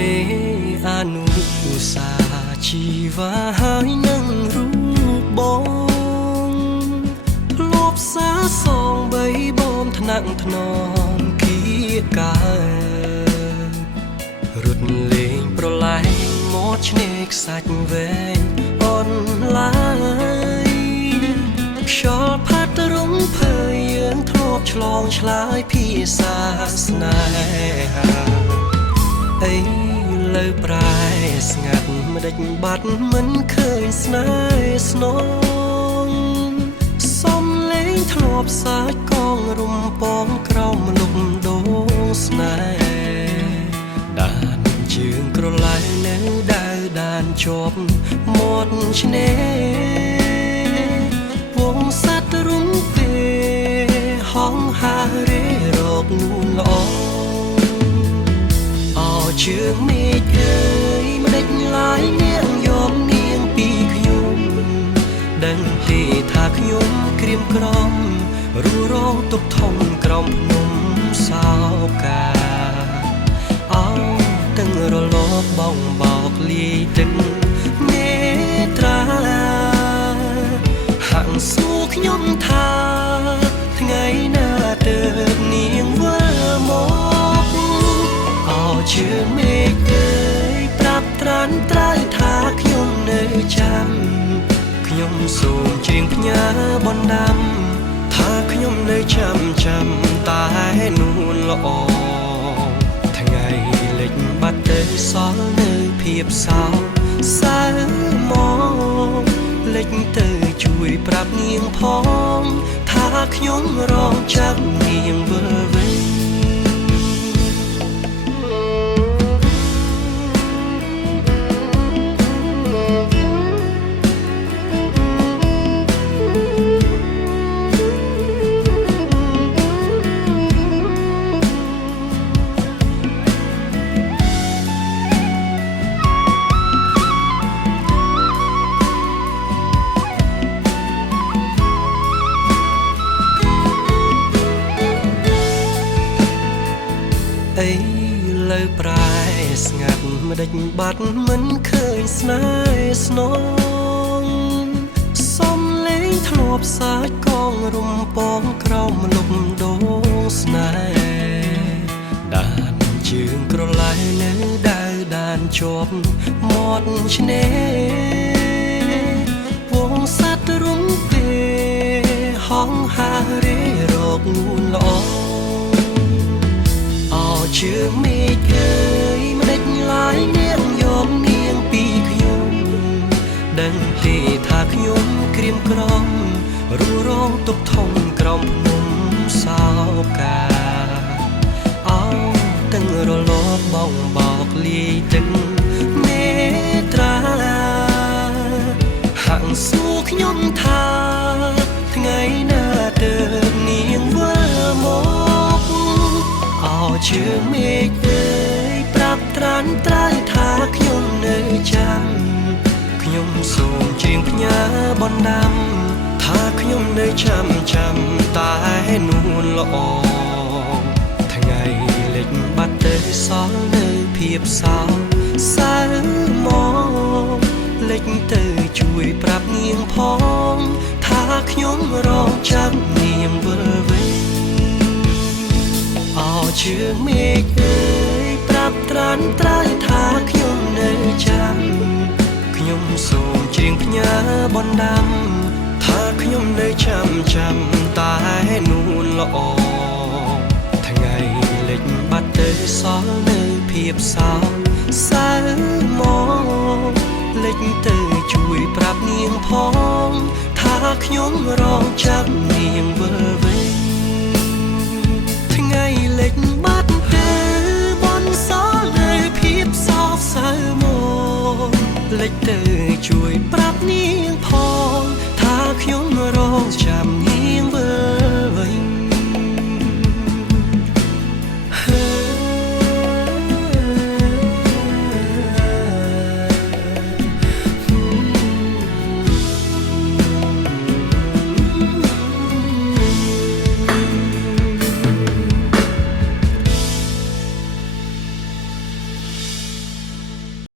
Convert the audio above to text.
លេអនុសាជីវ៉ាហើយនឹងរូបបងធ្លាប់សាសងបីបងថ្នាក់ថ្នមគៀកើរត់លេងប្រឡែងមកឆ្នេរខ្សាច់វែងអនឡាយខ្យល់ផាត់រំភើយយើងធ្លាប់ឆ្លងឆ្លើយភាសាស្នេហាអីលើប្រែស្ងាត់មិនដេចបាត់មិនឃើញស្នេហ៍ស្នងសំលេងធ្លាប់សាច់កងរំពងក្រោមលំដូងស្នេហ៍ដានជើងក្រឡៃនៅដើរដានជាប់មាត់ឆ្នេរវងសត្វរុំពេលហងហារេរកនួនល្អជើងមេឃអើយមិនដេចឡាយនាងយកនាងពីខ្ញុំដឹងទេថាខ្ញុំក្រៀមក្រំរួរងទុកធំក្រំភ្នំសោកាអោទាំងរលកបងបោកលាយទឹកមេត្រាហាក់សួរខ្ញុំថាថ្ងៃណាទើបនាងវិលមកជើងមេឃអើយប្រាប់ត្រានត្រើយថាខ្ញុំនៅចាំខ្ញុំសូមច្រៀងផ្ញើបណ្ដាំថាខ្ញុំនៅចាំតែនួនល្អថ្ងៃលិចបាត់ទៅសល់នៅភាពសោកសៅមកលិចទៅជួយប្រាប់នាងផងថាខ្ញុំរងចាំនាងវិលវិញអីលើប្រែស្ងាត់មិនដេចបាត់មិនឃើញស្នេហ៍ស្នងសំលេងធ្លាប់សាច់កងរំពងក្រោមលំដូងស្នេហ៍ដានជើងក្រឡៃនៅដើរដានជាប់មាត់ឆ្នេរវងសត្វរុំពេលហងហារេរកនួនល្អជើងមេឃអើយមិនដេចឡាយនាងយកនាងពីខ្ញុំដឹងទេថាខ្ញុំក្រៀមក្រំរួរងទុកធំក្រំភ្នំសោកាអោទាំងរលកបងបោកលាយទឹកមេត្រាហាក់សួរខ្ញុំថាថ្ងៃណាទើបនាងវិលមកជើងមេឃអើយប្រាប់ត្រានត្រើយថាខ្ញុំនៅចាំខ្ញុំសូមច្រៀងផ្ញើបណ្ដាំថាខ្ញុំនៅចាំតែនួនល្អថ្ងៃលិចបាត់ទៅសល់នៅភាពសោកសៅមកលិចទៅជួយប្រាប់នាងផងថាខ្ញុំរងចាំនាងវិលវិញជើងមេឃអើយប្រាប់ត្រានត្រើយថាខ្ញុំនៅចាំខ្ញុំសូមច្រៀងផ្ញើបណ្ដាំថាខ្ញុំនៅចាំតែនួនល្អថ្ងៃលិចបាត់ទៅសល់នៅភាពសោកសៅមកលិចទៅជួយប្រាប់នាងផងថាខ្ញុំរងចាំនាងវិលវិញថ្ងៃលិចបាត់ទៅបនសល់នៅភាពសោកសៅមកលិចទៅជួយប្រាប់នាងផងថាខ្ញុំរងចាំនា